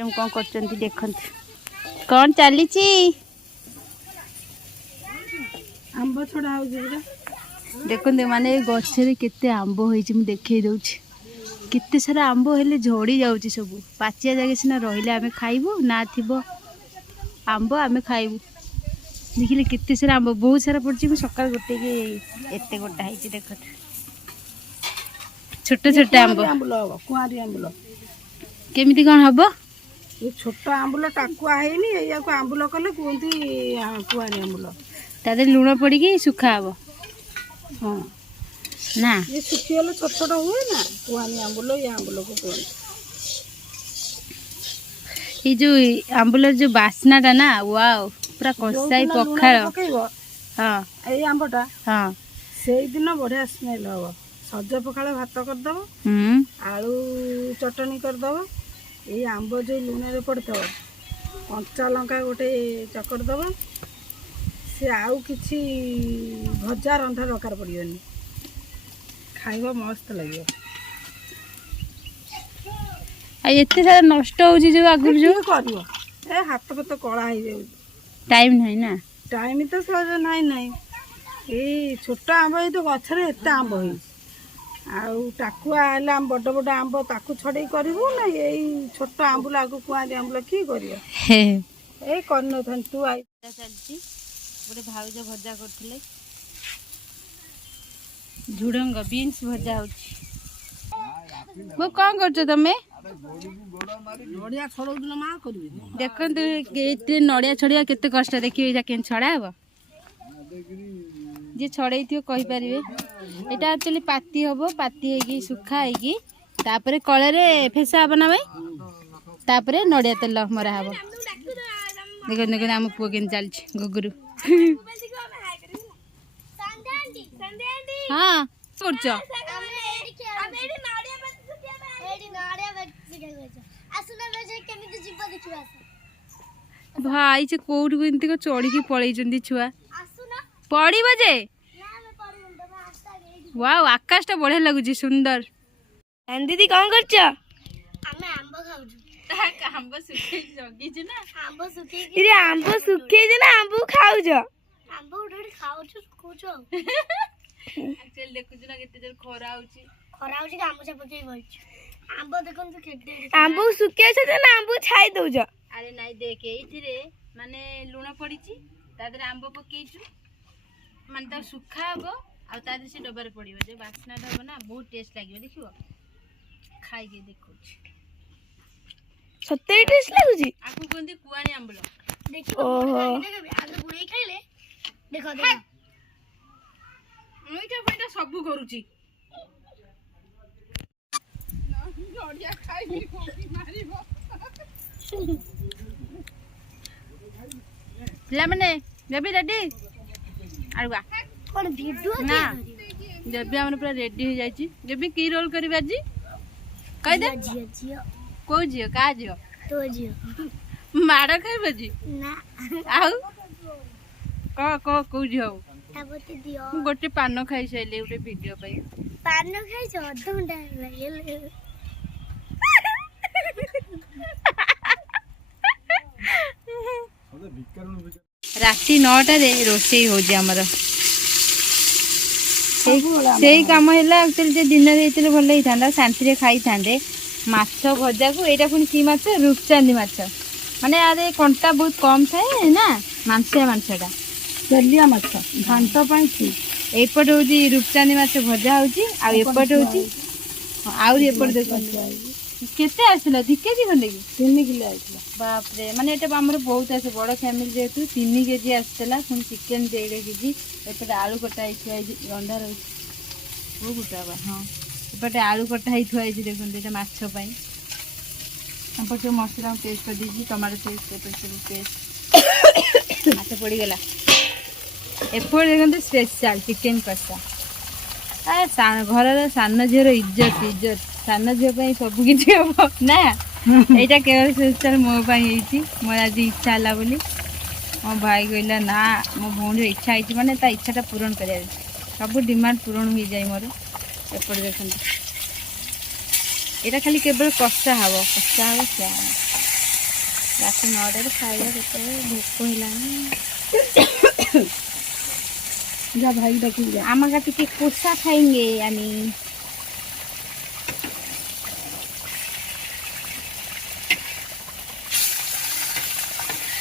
कौन कर देखते कौन चली आंब छड़ा हो देखते माने गछरे केते आंब होइछि मु देखै दउछि केते सारा आंब हेले झड़ी जाउछि सब पाचिया जगह सिना रहिले आमे खाइबू ना थिबो आंब आमे खाइबू देखिले केते सारा आंब बहुत सारा पड़छि मु सकाळ गोटे के एते गोटा हैछि देखत छोटे छोटे आंबुल हम कुआरी आंबुल केमिति कोन हबो ये छोट आंबुल टाकुआ हैनी या को आंबुल कले कोंती कुआरी आंबुल तादे लूण पड़ी के सुखा हबो हां ना ये सुखी वाला छोट छोट हुए ना कुआरी आंबुल या आंबुल को कोन ये जो आंबुलर जो बासना टा ना वाओ पूरा कसाई पखार हां ए आंबटा हां सेई दिन बढ़िया स्मेल हबो सज पखाले भात कर दबो आलू चटनी कर दबो ये आंब जो लुण रे पड़थबो कंचा लंका गोटे चकर दबो से आउ किछि भजा रंधा दरकार पड़ियोनी खाइबा मस्त लागियो आ एते सारा नष्ट होजी जो आगुर जो करियो ए हाथ पे तो कळा हो जाउ टाइम नहीं ना टाइम तो सहज नहीं ए छोटा आंब ए तो गछरे एते आंब होई आउ टाकुआ हला आम बड़ बड़ आंब ताकू छड़े करिवु ना एई छोट आंबुल आगु कुआरी आंबुल की करियो ए करनो थन तू आई चलती गोटे भाउज भजा करथिले झुडंग बीन्स भजा होची वो कौन करछो तमे नडिया छड़ौ दिन मा करबी देखंतु केते नडिया छड़िया केते कष्ट देखिबे जा केन छड़ा हबो जे छड़ै थियो कहि परिबे एटा एक्चुअली पाती हबो पाती हेगी सुखा हेगी तापरे कळे रे फेसा बना भाई तापरे नडिया तेल मरा हबो देखो देखो हम पुओ केन चलछि गुगुरु हां करछो भाई से कोउठ को इनती को चढ़ी की पळै जंदी छुआ पड़ी बजे वाओ आकाश टा बढ़िया लगुची सुंदर दीदी कौन करछ हमें आंब खाउछु आंब सुखे जगी छ ना आंब सुखे इरे आंब सुखे जे ना आंब खाउछ आंब उठे खाउछु सुखुछु एक्चुअली देखुछ ना केते जर खरा होची गामछा पके बइछ आंब देखन तो केते आंब सुखे छ ना आंब छाई दउछ अरे नाही देख एथि रे माने लूण पड़ीची तादरे आंब पकेइछु माने ता सुखा हबो आ तादरे से डबर पड़िबो जे बासना हबो ना बहुत टेस्ट लागियो देखिबो खाइ के देखुछ सत्ते टेस्ट लागुची आकु कोंदी कुआनी आंबलो देखिबो आलू बुड़े खाइले देखो देखो मुइटा पइटा सब करूची नडिया खाइबी कोकी मारिबो ला माने जबी रेडी आरुआ कोन वीडियो ना जबी हमन पूरा रेडी हो जाई छी जबी की रोल करबा जी कह दे जियो जियो को जियो का जियो तो जियो माड़ खाइबा जी ना आउ को जियो ताबते दियो मु गोटे पान खाइ सैले उटे वीडियो पई पान खाइ छ अध घंटा लागेल राति 9टा रे रोषेई हो जे हमर सेही काम हैला एक्चुअली जे दिन रे इतले भल ही थांदा शांति रे खाई थांदे माछ भजा को एटा पुनी की माछ रूपचांदी माछ माने आरे कंटा बहुत कम थाए ना मांसटा चलिया माछ घांट पई छी एपट होजी रूपचांदी माछ भजा होजी आ एपट होजी आउरी एपट देखो केते आसला 2 केजी खंडे की 3 किलो आइतला बाप रे माने एटा हमर बहुत आसे बड़ फैमिली जेतु 3 केजी आसतला फुन चिकन 1.5 केजी एपट आलू कटा ही थुआई रंधा रही वो गुटाबा हां एपट आलू कटा ही थुआई देखुन एटा माछ पई एपट मसला पेस्ट कर दीजी टमाटो पेस्ट पेस्ट हाथ पड़ी गला एपट देखन स्पेशल चिकन कसा आ घर सान झीर इज्जत सान झील सब किसी हम ना यहाँ केवल स्पेशल मोपाई मोर आज इच्छा है बोली मो भाई कहला ना मो भौणी इच्छा है मैंने इच्छाटा पूरण कर सब डिमांड पूरण हो जाए मोर एपट देखते यहाँ खाली केवल कषा हम क्या ରାତି 9টাରେ ଖାଇବା କେତେବେଳେ ଭୋକ ହେଲାଣି। जा भाई डाकी जा आमा का टिके कोसा खाएंगे यानी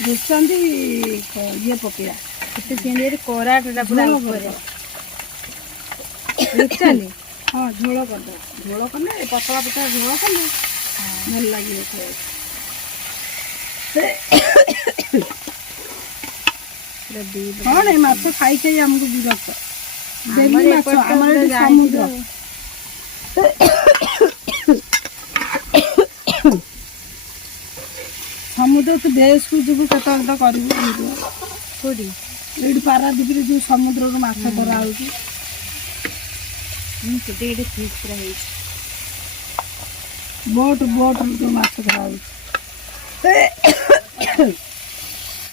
रुचंदी ये पकेड़ा କେତେ ଚିଣ୍ଡିରେ କରାଟଟା ପୁରା झोल ଉପରେ कर ବୁଝୁଛନ୍ତି। हाँ झोल कर दो झोल कले पतला पतला झोल कले भल लगे ପୁରା ଦି हाँ नहीं माछ खाई खाई हमको विरक्त ଆମର डेली माछ ଏପଟେ हमर ତ एଠି ଜାଣିଥିବ। समुद्र समुद्र तो देश को जब केतल तो करू କୋଉଠି एठी पारादीप रे जो समुद्र रो माछ धरा होउची କେତେ କେତେ ଫିସ୍ ପୁରା ହେଇଛି। बोट बोट रो जो माछ धरा होउची